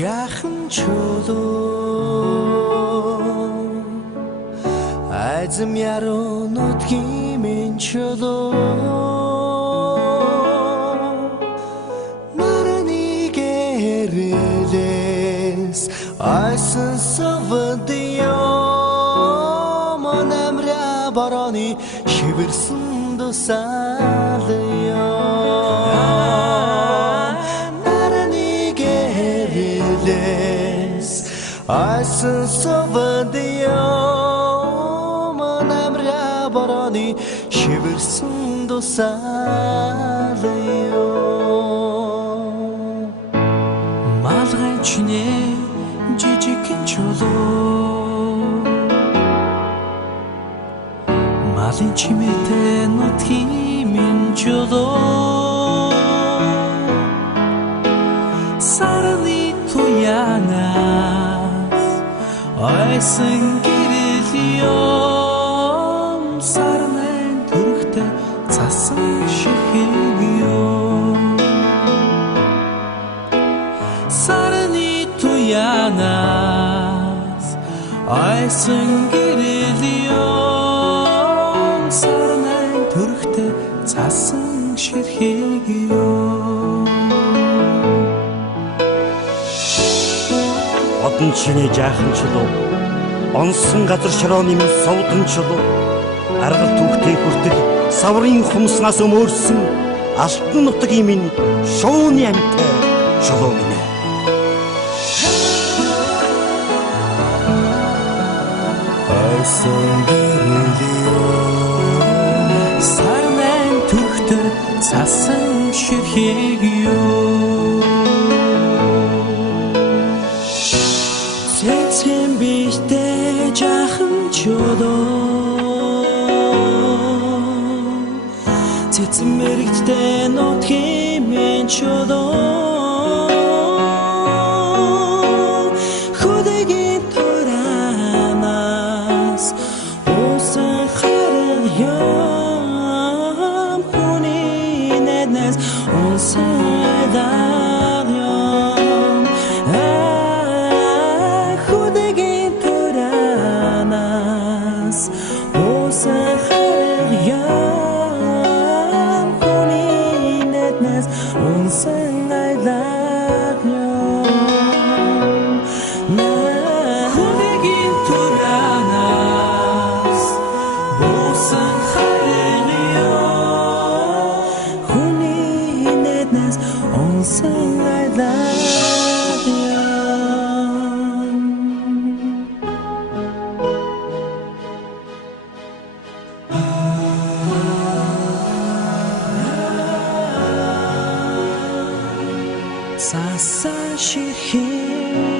жаахан чулуу айзам яруу нутгийн минь чулуу нарны гэрэлээс айсан савдио манамра бараны шивэрсэн дусалё айсан савдио манамра бараны шивэрсэн дусалё малгайчне жижигхэн чулуу малын чимээтэй нутгийн минь чулуу сарны туянаас айсан гэрэлём сарнайн төрхтэй цасан ширхэгём сарны туянаас айсан гэрэлём сарнайн төрхтэй цасан ширхэгём одон чиний жаахан чулуу онсон газар шорооны минь совдон чулуу аргал түүхтэй хүртэл саврын хумснаас өмөрсөн алтан нутгийн минь шууны амьтай чулуу минь айсан гэрэлём сарнайн төрхтэй цасан ширхэгём Цэцэн биштэй жаахан чулуу цэцэн мэрэгчтэй нутгийн минь чулуу хөдөгийн туранаас усан харан ём хүний нэднэс усан айдаам хөдөгийн туранаас усан харан ём хүний нэднэс усан айдаам хөдөгийн туранаас усан харан ём хүний нэднэс усан айдаам цасан ширхэг